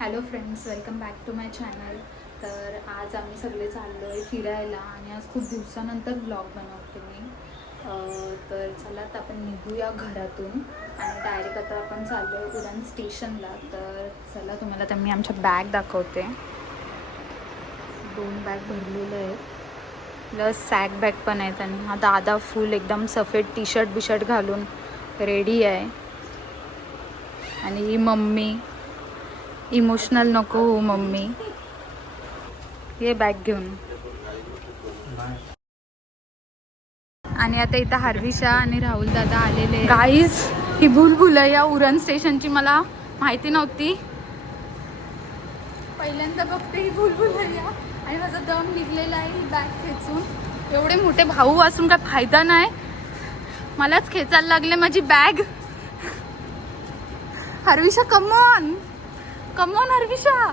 Hello friends, welcome back to my channel. तर आज आम्ही सगळे चाललो आहे फिरायला आणि आज खूप दिवसानंतर व्लॉग बनवते मी. तर चला आता आपण निघूया घरातून आणि डायरेक्ट आता आपण चाललो आहे उरण स्टेशनला. तर चला तुम्हाला तर मी आमच्या बॅग दाखवते. 2 बॅग भरलेले आहेत प्लस सॅक बॅग पण आहेत. आणि हा दादा फुल एकदम सफेद टी शर्ट घालून रेडी आहे. आणि ही मम्मी इमोशनल नको हो मम्मी, ये बॅग घेऊन. आणि आता इथं हार्विशा आणि राहुल दादा आलेले. गाईज, ही भूलभुलैया उरण स्टेशनची मला माहिती नव्हती. पहिल्यांदा बघते ही भूलभुलैया आणि माझा दम निघलेला आहे ही बॅग खेचून. एवढे मोठे भाऊ असून काय फायदा नाही, मलाच खेचायला लागले माझी bag. Harvisha come on come on Harvisha.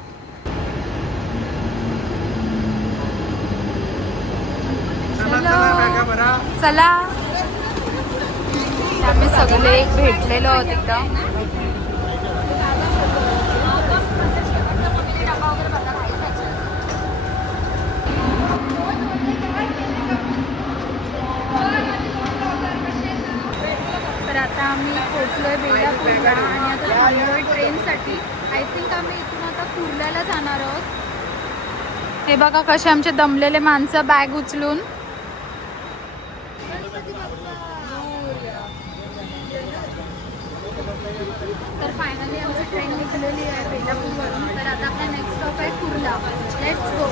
चला, आम्ही सगळे भेटलेलो आहोत एकदम. तर आता आम्ही पोहोचलोय बेलापूरला आणि आता थांबलोय ट्रेनसाठी. आय थिंक आम्ही इथून आता कुर्ल्याला जाणार आहोत. हे बघा कसे आमचे दमलेले माणसं बॅग उचलून. तर फायनली आमची ट्रेन निघालेली आहे बेलापूरवरून. तर आता आपला नेक्स्ट स्टॉप आहे कुर्ला. Let's go.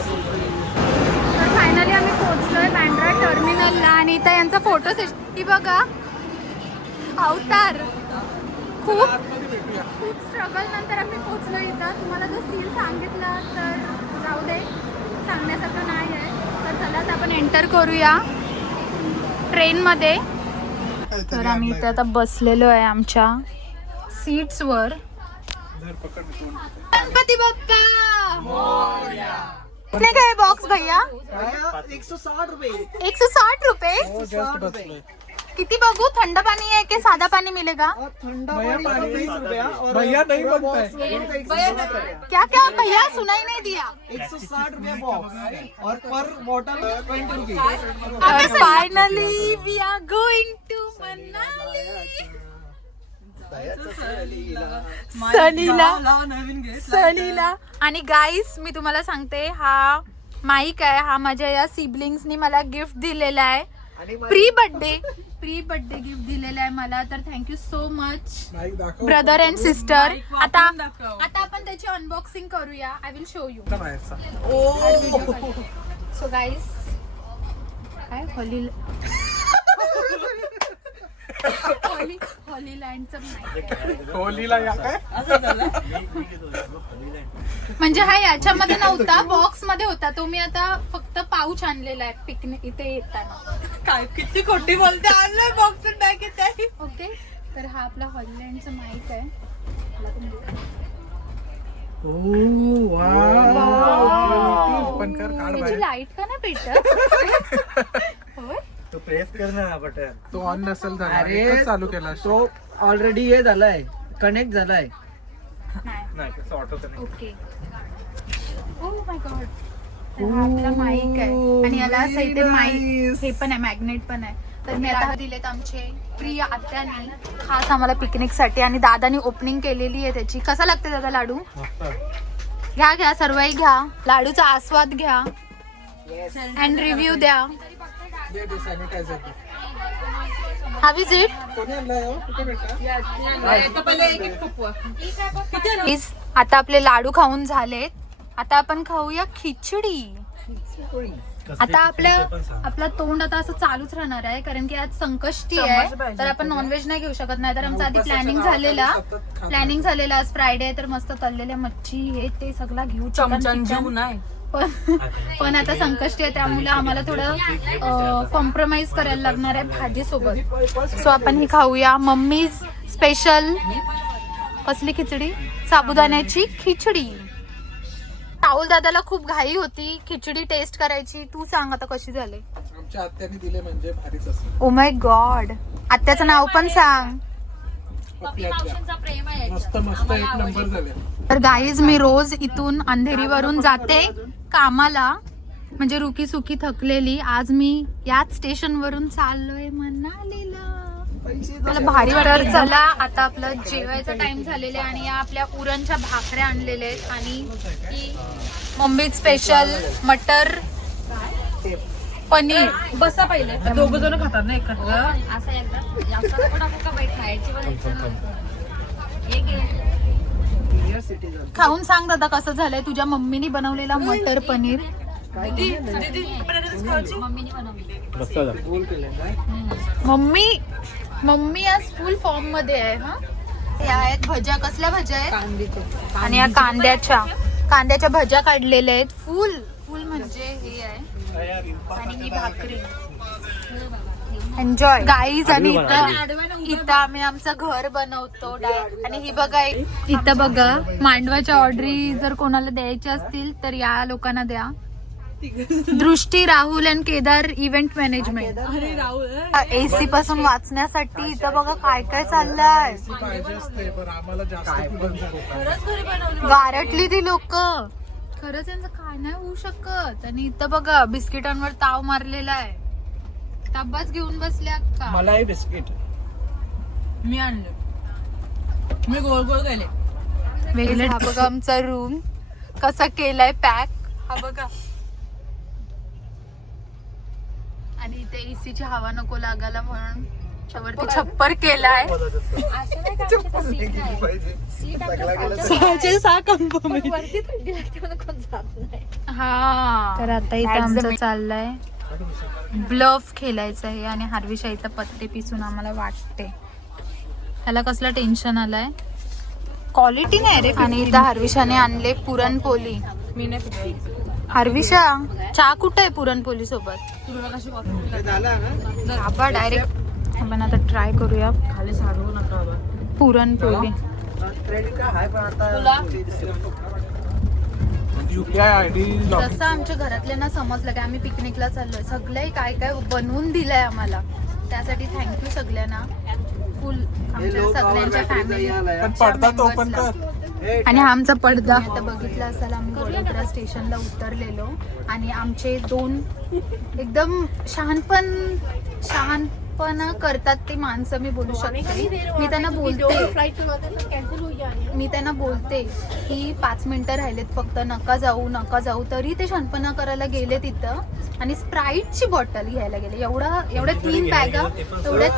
तर फायनली आम्ही पोहोचलोय बँड्रा टर्मिनलला आणि इथं यांचा फोटो सेशन. ही बघा अवतार. खूप स्ट्रगल नंतर आम्ही पोहोचलो इथं. तुम्हाला जो सीन सांगितला तर जाऊ दे, सांगण्यासारखं नाही आहे. तर चला आता आपण एंटर करूया ट्रेनमध्ये. तर आम्ही इथं आता बसलेलो आहे आमच्या सीट्सवर. गणपती बाप्पा कितने का है बॉक्स भैया? 160 रुपए. 160 रुपये. किती बघू? थंड पानी है कि सादा पानी मिलेगा? ठंडा पानी 20 रुपया और भैया नहीं बनता है. क्या क्या भैया सुनाई नहीं दिया. 160 रुपया बॉक्स और पर बॉटल 20 रुपीज. और finally we are going to Manali. सलीला. आणि गाईस मी तुम्हाला सांगते, हा माईक आहे, हा माझ्या या सिबलिंग्सनी मला गिफ्ट दिलेला आहे. प्री बर्थडे गिफ्ट दिलेला आहे मला. तर thank you so much brother and sister. आता आपण त्याची अनबॉक्सिंग करूया. I will show you. So guys, काय हॉलीलँडचं माहिती होलीला या काय म्हणजे हा याच्यामध्ये नव्हता, बॉक्स मध्ये होता तो. मी आता फक्त पाऊच आणलेला आहे पिकनिक इथे येताना. काय किती खोटी बोलते. आणलंय बॉक्स बॅग येते. ओके, तर हा आपला हॉलीलँडचा माईक आहे. पण कर काढ त्याची बाहेर. लाईट का नाही पेटत? होय, तो प्रेस करना बटन. तो ऑन नसेल झाला. अरे, एकच चालू केला तो ऑलरेडी हे झालाय, कनेक्ट झालाय. नाही. नाही कसं auto connect. Okay. O my God. हा आपला माईक आहे आणि याला असं इथे माईक हे पण आहे, मॅग्नेट पण आहे. तर मी आता दिलेत आमचे प्रिय आत्यानी खास आम्हाला पिकनिक साठी. आणि दादानी ओपनिंग केलेली आहे त्याची. कसा लागते दादा लाडू? घ्या सर्वही घ्या, लाडूचा आस्वाद घ्या अँड रिव्ह्यू द्या. Sanitiser how is it? कोणी आणलाय हो? कुठे भेटला? प्लीज, आता आपले लाडू खाऊन झालेत. आता आपण खाऊया खिचडी. आता आपला तोंड आता असं चालूच राहणार आहे कारण की आज संकष्टी आहे. तर आपण नॉनव्हेज नाही घेऊ शकत. नाही तर आमचा आधी प्लॅनिंग झालेला आज फ्रायडे आहे तर मस्त तळलेल्या मच्छी हे ते सगळं घेऊ. पण आता संकष्टी आहे त्यामुळे आम्हाला थोडं कॉम्प्रोमाइज करायला लागणार आहे भाजी सोबत. सो आपण ही खाऊया मम्मीज स्पेशल कसली खिचडी, साबुदाण्याची खिचडी. राहुल दादाला खूप घाई होती खिचडी टेस्ट करायची. तू सांग आता कशी झाली? आमच्या आत्याने दिले म्हणजे भारीच असं. ओ माय गॉड. आत्याचं नाव पण सांग. आपली आत्या. मस्त मस्त एक नंबर झाले. तर गाईज मी रोज इथून अंधेरीवरून जाते कामाला, म्हणजे रुकी सुकी थकलेली. आज मी याच स्टेशनवरून चाललोय मनालीला. मला भारी वाटत. चला आता आपलं जेवायचा टाइम झालेला आहे आणि या आपल्या उरणच्या भाकऱ्या आणलेल्या आहेत आणि ही मम्मी स्पेशल मटर पनीर. बसा पहिले. दोघ जण खातात ना एकत्र. असं एकदा जास्त नको टाकू का बाई, खायची पण इच्छा नव्हती. खाऊन सांग दादा कसं झालंय तुझ्या मम्मीने बनवलेला मटर पनीर. मम्मीने बनवली. मम्मी आज फुल फॉर्म मध्ये आहे. हा या आहेत भज्या. कसल्या भज्या आहेत? आणि या कांद्याच्या भज्या काढलेल्या आहेत. फुल म्हणजे हे आहे. आणि ही भाकरी. Enjoy guys. आणि इथं आम्ही आमचं घर बनवतो आणि ही बघा इथं बघा मांडवाच्या ऑर्डरी जर कोणाला द्यायच्या असतील तर या लोकांना द्या. दृष्टी, राहुल आणि केदार इव्हेंट मॅनेजमेंट. अरे राहुल एसी पासून वाचण्यासाठी इथं बघा काय काय चाललंय. पाहिजे असते पण आम्हाला जास्त कुपन झाले. खरंच घरी बनवलं. गारटली ती लोक. खरंच यांचं काय नाही होऊ शकत. आणि इथं बघा बिस्किटांवर ताव मारलेला आहे. डब्बाच घेऊन बसल्या का? मलाही बिस्किट. मी आणलं. मी गोल गोल गेले. वेगळे. हा बघा आमचा रूम कसा केलाय पॅक. हा बघा. आणि इथे एसीची हवा नको लागायला म्हणून वरती छप्पर केलाय. हा तर आता इथं आमचं चाललंय ब्लफ खेळायचं आहे आणि हार्विशा इथं पत्ते पिसून आम्हाला वाटते. ह्याला कसला टेन्शन आलाय. क्वालिटी नाही रे. आणि इथं हार्विशाने आणले पुरणपोळी. मी नाही. हार्विशा चहा कुठे आहे पुरणपोळी सोबत? तुम्ही बघा कशी कॉफी. आबा डायरेक्ट आपण आता ट्राय करूया खाली सांगू नका बाबा. पुरणपोळी. UPI ID जसं आमच्या घरातल्यांना समजलं की आम्ही पिकनिकला चाललोय. सगळे काय काय बनवून दिलंय आम्हाला. त्यासाठी थँक्यू सगळ्यांना. फुल आमच्या सगळ्यांच्या फॅमिली. पडदा तो पण कर. आणि हा आमचा पडदा. आता बघितलं असाल आम्ही वडोदरा स्टेशनला उतरलेलो आणि आमचे दोन एकदम शहाणपणा करतात ते माणसं. मी बोलू शकते. मी त्यांना बोलते की 5 मिनिटं राहिलेत फक्त, नका जाऊ. तरी ते शहाणपणा करायला गेले तिथं आणि स्प्राईटची बॉटल घ्यायला गेले. एवढ्या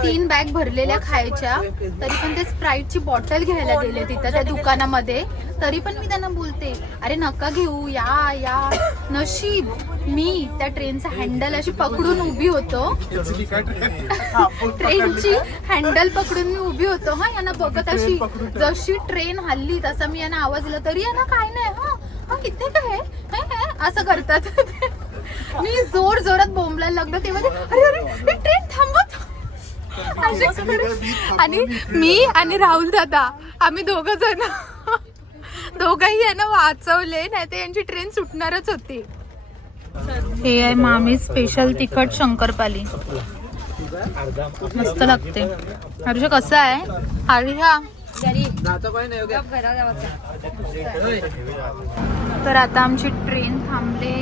3 बॅग भरलेल्या खायच्या, तरी पण ते स्प्राईटची बॉटल घ्यायला गेले तिथं त्या दुकानामध्ये. तरी पण मी त्यांना बोलते अरे नका घेऊ, या. नशीब मी त्या ट्रेनचा हँडल अशी पकडून उभी होतो. ट्रेनची हँडल पकडून मी उभी होतो. हा यांना बघत अशी जशी ट्रेन हल्ली तसा मी यांना आवाज दिला तरी यांना काय नाही. हा किती काय असं करतात. मी जोरात बोंबलायला लागलो तेव्हा अरे ट्रेन थांबत. आणि मी आणि राहुल दादा आम्ही दोघंही यांना वाचवले, नाही तर यांची ट्रेन सुटणारच होती. हे आहे मामी स्पेशल तिखट शंकरपाली. मस्त लागते. हर्ष कसं आहे? हर्षा तर आता आमची ट्रेन थांबले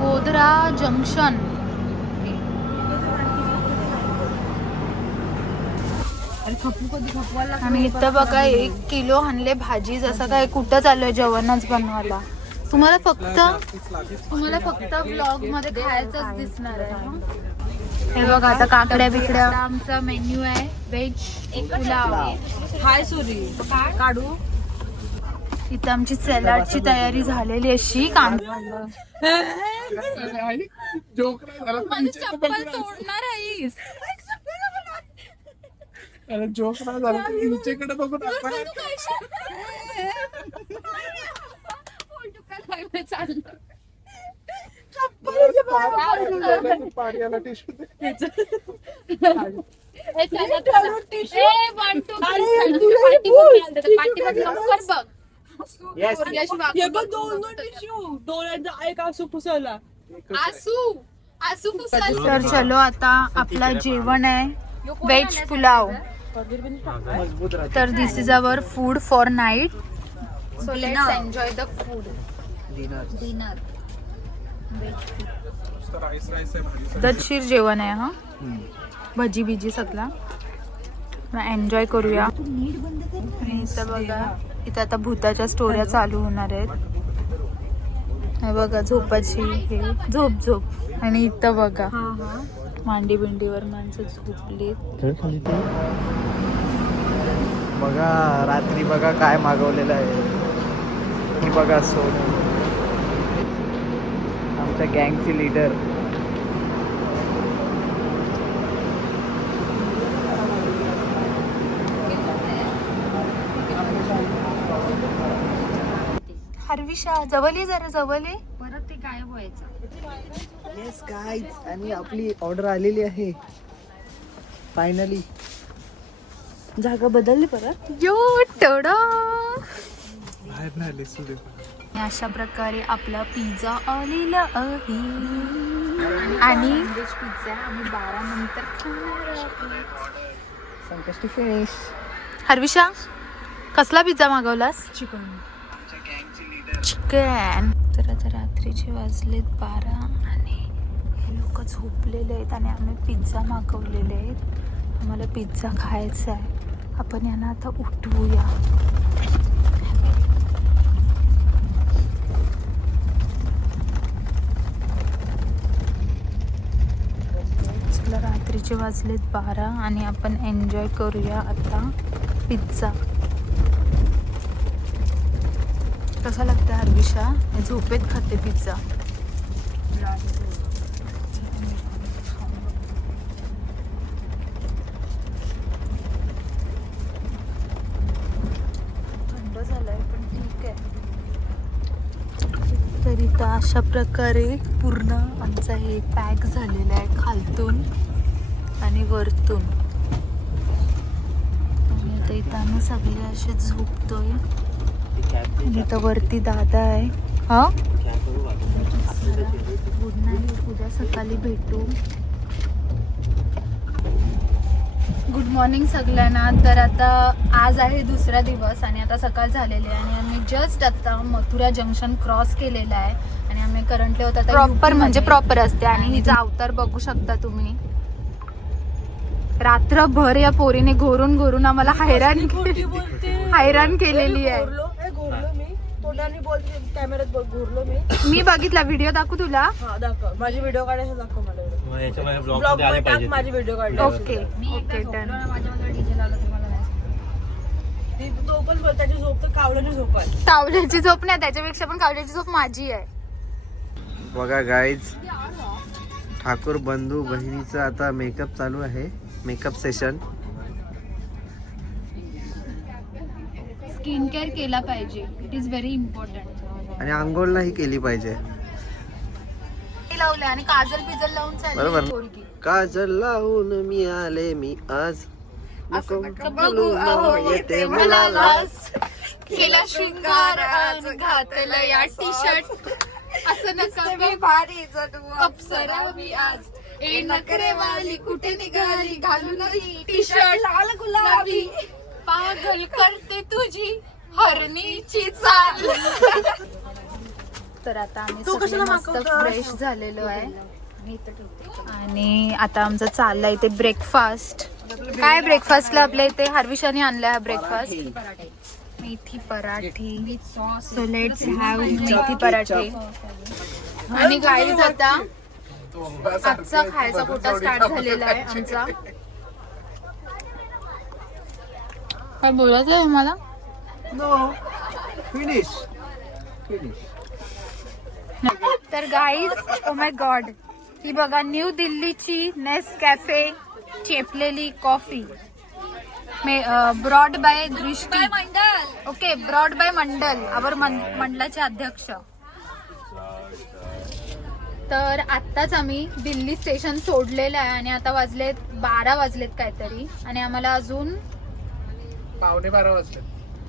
गोधरा जंक्शन. आणि इथं बघा 1 किलो आणले भाजी. जसं काय कुठं चाललोय जेवणच बनवायला. तुम्हाला फक्त व्लॉग मध्ये खायचंच दिसणार आहे. हे बघा आता काकड्या बिकड्या. आमचा मेन्यू आहे व्हेज पुलाव. हाय सुरी काढू. इथं आमची सॅलडची तयारी झालेली अशी. जोक नाही झाला. चप्पल तोडणार आहेस. अरे जोक नाही झाला. तुमच्याकडे बघून पाण्याला टिश्यू तर चलो आता आपला जेवण आहे व्हेज पुलाव. मजबूत राहते. तर this is our food for night. So let's enjoy the food. Dinner दतशीर जेवण आहे. हा भजी बिजी सगळा एन्जॉय करूया. आणि इथं बघा, इथं आता भूताच्या स्टोऱ्या चालू होणार आहेत. हे बघा झोपाची, हे झोप. आणि इथं बघा मांडी बिंडीवर माणसं झोपली. बघा रात्री बघा काय मागवलेलं आहे. ही बघा सोनू, आमच्या गँगची लीडर. हरविशा जवळ ये, जरा जवळ ये. परत ते काय व्हायचं. येस गाईज, आणि आपली ऑर्डर आलेली आहे फायनली. जागा बदलली परत. यो टडा. बाहेर नाही आले सुदे. अशा प्रकारे आपला पिझ्झा आलेला आहे. आणि पिझ्झा आम्ही 12 नंतर खाणार आहोत. संकष्टी फिनिश. हरविशा कसला पिझ्झा मागवलास. चिकन. तर आता रात्रीचे वाजलेत 12 आणि हे लोक झोपलेले आहेत आणि आम्ही पिझ्झा मागवलेले आहेत. आम्हाला पिझ्झा खायचा आहे. आपण यांना आता उठवूया. चला, रात्रीचे वाजलेत 12 आणि आपण एन्जॉय करूया आता पिझ्झा. कसा लागतं हरविशा. झोपेत खाते पिझ्झा. थंड झालाय पण ठीक आहे. तरी तर अशा प्रकारे पूर्ण आमचं हे पॅक झालेलं आहे खालतून आणि वरतून. आणि आता इथं आम्ही सगळे असे झोपतोय. इथं वरती दादा आहे. हा गुड नाईट. उद्या सकाळी भेटू. गुड मॉर्निंग सगळ्यांना. तर आता आज आहे दुसरा दिवस आणि आता सकाळ झालेली आहे आणि आम्ही जस्ट आता मथुरा जंक्शन क्रॉस केलेलं आहे आणि आम्ही करंटली होत आता प्रॉपर म्हणजे प्रॉपर असते. आणि हिचा अवतार बघू शकता तुम्ही. रात्रभर या पोरीने घोरून आम्हाला हैराण केलेली आहे. मी बघितला व्हिडिओ. दाखवू तुला. माझी व्हिडिओ काढायचं दाखव मला. माझी व्हिडिओ काढली. Okay okay done. तो पण त्याची झोप तर कावल्याची झोप आहे. कावल्याची झोप नाही, त्याच्यापेक्षा पण कावल्याची झोप माझी आहे. बघा गाईज, ठाकूर बंधू बहिणीचा आता मेकअप चालू आहे. Makeup session. स्किन केअर केला पाहिजे. It is very important. आणि आंघोळ नाही केली पाहिजे. लावले आणि काजल पिजल लावून बरोबर. चालली. काजल लावून मी आले मी आज. नको बघू अहो येते मला लाज. केला शृंगार आज घातलं या टी शर्ट. असं नका मी भारी जणू अप्सरा मी आज. ए नखरेवाली कुठे निघाली घालून टी शर्ट लाल गुलाबी. पागल करते तुझी हरणीची चाल. तर आता आम्ही सगळे मस्त फ्रेश झालेलो आहे आणि आता आमचं चाललंय इथे ब्रेकफास्ट. काय ब्रेकफास्टला आपल्या इथे हरविशाने आणलाय हा ब्रेकफास्ट. मेथी पराठी. So let's have methi parathe. आणि गाईज आता आजचा खायचा कोटा स्टार्ट झालेला आहे आमचा. काय बोलायचं आहे मला. No finish. तर गाईज ओ माय गॉड, ही बघा न्यू दिल्लीची नेसकॅफे चेपलेली coffee. Brought by Drishti Mandal. Okay, brought by Mandal, our मंडळाचे अध्यक्ष. तर आत्ताच आम्ही दिल्ली स्टेशन सोडलेलं आहे आणि आता वाजलेत 12 वाजलेत काहीतरी आणि आम्हाला अजून 12:15 वाजले.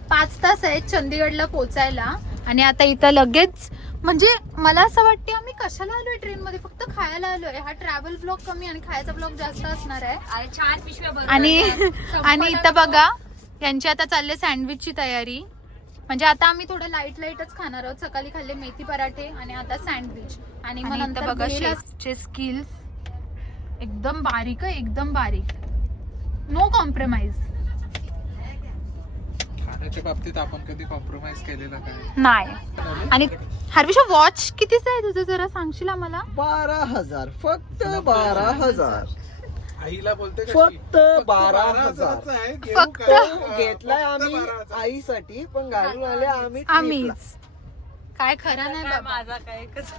5 तास आहेत चंदीगडला पोचायला. आणि आता इथं लगेच म्हणजे मला असं वाटते आम्ही कशाला आलोय ट्रेन मध्ये, फक्त खायला आलोय. हा ट्रॅव्हल ब्लॉग कमी आणि खायचा ब्लॉग जास्त असणार आहे. 4 पिशव्या आणि इथं बघा यांची आता चालले सँडविचची तयारी. म्हणजे आता आम्ही थोडं लाईटच खाणार आहोत. सकाळी खाल्ले मेथी पराठे आणि आता सँडविच. आणि मग नंतर बघा शेफचे स्किल्स एकदम बारीक आहे, एकदम बारीक, नो कॉम्प्रोमाइज. खाण्याच्या बाबतीत आपण कधी कॉम्प्रोमाइज केलेला काय नाही. आणि हर्विशा वॉच कितीच आहे तुझं, जरा सांगशील आम्हाला? 12,000, फक्त 12,000. आईला बोलते फक्त 12,000 फक्त घेतलाय आम्ही आईसाठी, पण घालून आले आम्हीच. काय खरं नाही बाबा, माझा काय एकच.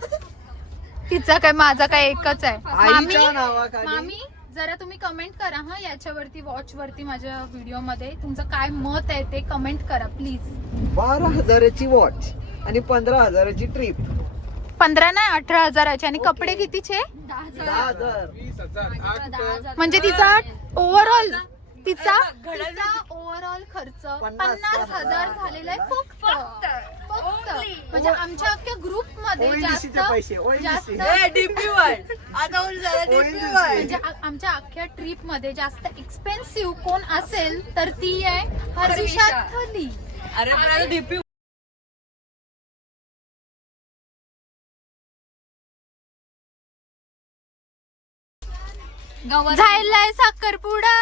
तिचा काय माझा काय एकच आहे. आईच्या नावाखाली. मामी जरा तुम्ही कमेंट करा हा याच्यावरती, वॉच वरती, माझ्या व्हिडिओ मध्ये तुमचं काय मत आहे ते कमेंट करा प्लीज. 12,000ची वॉच आणि 15,000ची ट्रिप. 15 नाही 18,000चे. आणि कपडे कितीचे? 10,000. 20,000. म्हणजे तिचा ओव्हरऑल ओव्हरऑल खर्च 50,000 झालेला आहे फक्त. म्हणजे आमच्या अख्ख्या ग्रुप मध्ये जास्त पैसे म्हणजे आमच्या अख्ख्या ट्रिप मध्ये जास्त एक्सपेन्सिव्ह कोण असेल तर ती आहे हर्विशा थली. अरे डीपी झायलाय साखरपुडा.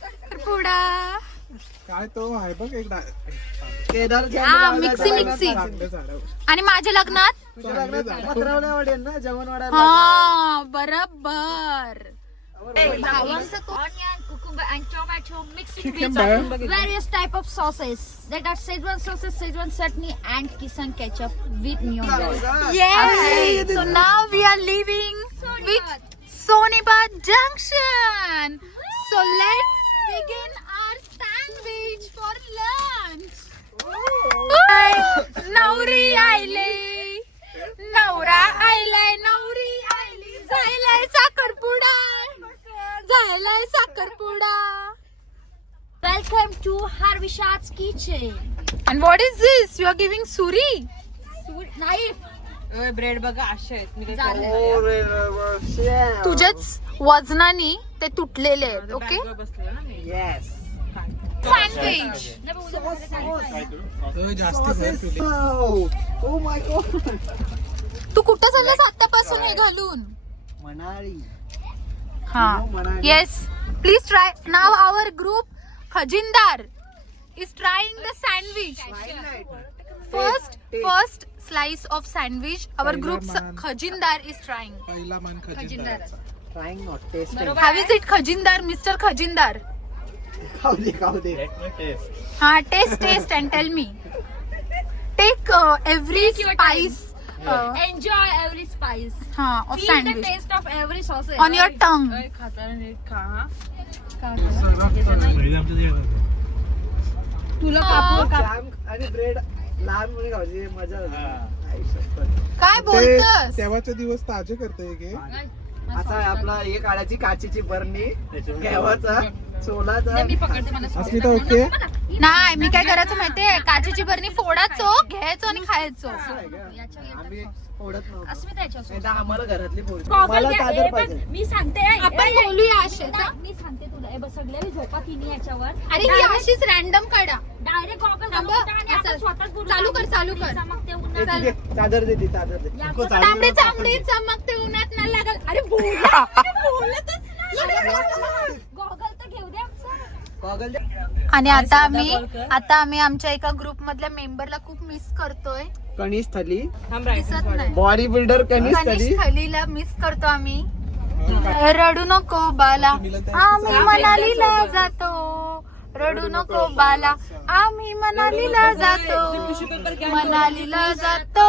साखरपुडा काय तो आहे बघ एक केदार मिक्सी. आणि माझ्या लग्नात ना जेवण वाढायला. हा बरोबर. Onion, cucumber and tomato mixed with various type of sauces that are Szechuan sauces, Szechuan chutney and Kissan ketchup with mayonnaise. Yes. So now we are leaving with Sonipat Junction. So let's begin our sandwich for lunch. नवरी आयले, नवरा आयलाय, नवरी oily, जायलाय साखरपुडा, जायलाय साखरपुडा. Welcome to Harvisha's kitchen. And what is this? You are giving suri? Knife. Bread बघा असे आहेत. मी काय झालं. तुझ्याच वजनाने ते तुटलेले आहेत. ओके. बॅगवर बसलेलो ना मी. येस. सँडविच. जास्त ओ माय गॉड. तू कुठं चाललास आतापासून हे घालून? मनाली. हा. येस. Please try. नाव आवर ग्रुप खजिनदार is trying the sandwich. First slice of sandwich. Our group Khajindar is trying. पहिला मान खजिनदार. Trying not tasting. How is it Khajindar, Mr. Khajindar? खाऊ दे. हाँ, taste and tell me. Take every spice. Enjoy every spice. हाँ, of Feel the sandwich taste of every sauce. on your tongue. खाताना नीट खा हा. तुला jam आणि bread लहानपणी खायची मजा होती. काय बोलतस? तेव्हाचे दिवस ताजे करते की असा आहे आपला हे काढायची काचेची बरणी घेवाचा सोलाचा. अस्मिता ओके. नाही, मी काय करायचं माहितीये, काचेची बरणी फोडायचो, घ्यायचो आणि खायचो. आम्ही फोडत नव्हतो. अस्मिता याच्यावर नाही तर आम्हाला घरातली फोडली. गॉगल मला घ्या. चादर ए, पाहिजे. पण मी सांगते आपण बोलूया असेच. हा? मी सांगते तुला हे बघ सगळे झोपा तिन्ही याच्यावर. अरे ही अशीच रॅन्डम काढा. डायरेक्ट गॉगल थांब, आणि आपण असं. स्वतःच बोलू. चालू कर. चमकते ए, उन्हात. ती दे, चादर दे ती चादर दे. तांबडे चांबडे चमकते उन्हात ना लागल. अरे बोलतच नाही. गॉगल तर घेऊ दे आमचं. गॉगल दे. आणि आता आम्ही आमच्या एका ग्रुप मधल्या मेंबरला खूप मिस करतोय. कणीस थाली. दिसत नाही. बॉडी बिल्डर कणीस थाली. कनिष्क खलीला मिस करतो आम्ही. रडू नको बाला, आम्ही मनालीला जातो. रडू नको बाला, आम्ही मनालीला जातो. मनालीला जातो.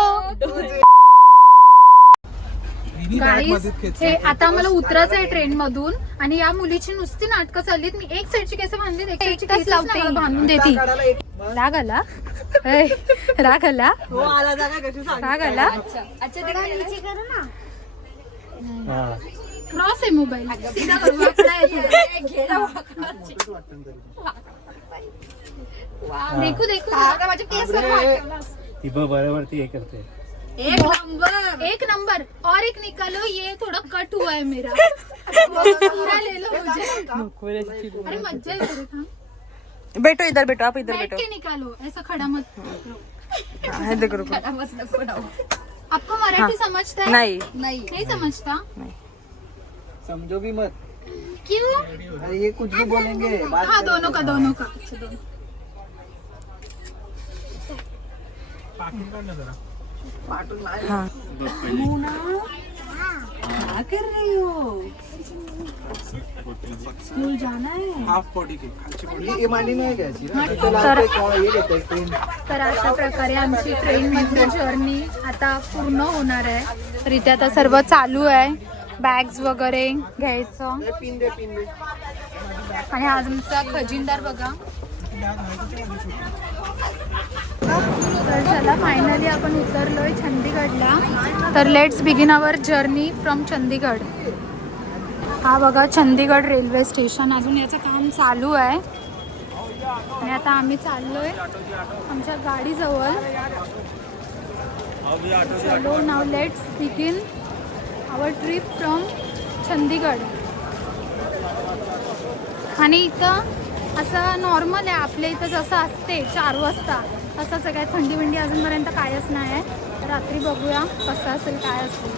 गाईज, हे आता आम्हाला उतरायचं आहे ट्रेन मधून आणि या मुलीची नुसती नाटकं चाललीत. मी एक साईडची केस बांधली, एक साईडची केस बांधून देते. काढायला एक राग आला? ए, राग आला? हो आला जागा कशी सांग. राग आला? अच्छा तिकडे नीचे करू ना. क्रॉस आहे मोबाईल सीधा वर वाकडा आहे. देखू देखू माझे केस ती बरोबर ती हे करते. एक नंबर और एक निकालो ये थोड़ा कट हुआ है मेरा पूरा ले लो मुझे. अरे मज्जा है तेरे काम. बैठो इधर बैठो आप इधर बैठ बैठो के निकालो ऐसा खड़ा मत हाँ, देखो रुको आपको मराठी समझता है नहीं नहीं समझता समझो भी मत. क्यों. अरे ये कुछ भी बोलेंगे बात हाँ दोनों का अच्छा, दोनों. पाठवून काढ ना जरा. हाँ हाफ बॉडी के खालची बॉडी. ये मांडी नाही घ्यायची ना. त्याला आपले हे घेतोय ट्रेन. तर अशा प्रकारे आमची ट्रेन मधली जर्नी आता पूर्ण होणार आहे. तर इथे आता सर्व चालू आहे. बॅग्स वगैरे घ्यायचं पिन दे. आणि आज आमचा खजिनदार बघा. तर चला फायनली आपण उतरलोय चंदीगडला. तर let's begin our journey from Chandigarh. हा बघा चंदीगड रेल्वे स्टेशन. अजून याचं काम चालू आहे आणि आता आम्ही चाललोय आमच्या गाडीजवळ. चलो now let's begin our trip from Chandigarh. आणि इथं असं नॉर्मल आहे आपल्या इथं जसं असते 4 वाजता तसंच आहे. काय थंडी बिंडी अजूनपर्यंत कायच नाही आहे. रात्री बघूया कसं असेल काय असेल.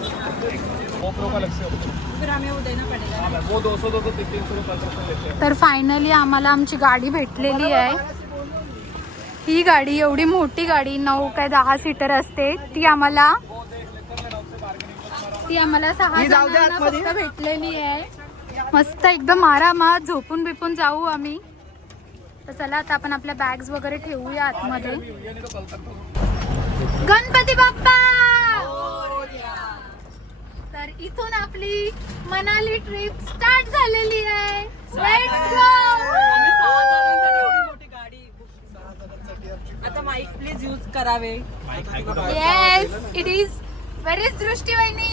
तर फायनली आम्हाला आमची गाडी भेटलेली आहे. ही गाडी एवढी मोठी गाडी 9 काय 10 सीटर असते ती आम्हाला 6 जणांना फक्त भेटलेली आहे. मस्त एकदम आरामात झोपून बिपून जाऊ आम्ही. तर चला आता आपण आपल्या बॅग्स वगैरे ठेवूया आतमध्ये. गणपती बाप्पा. तर इथून आपली मनाली ट्रिप स्टार्ट झालेली आहे. Let's go. आता माईक प्लीज यूज करावे. Yes it is. Where is दृष्टी वहिनी.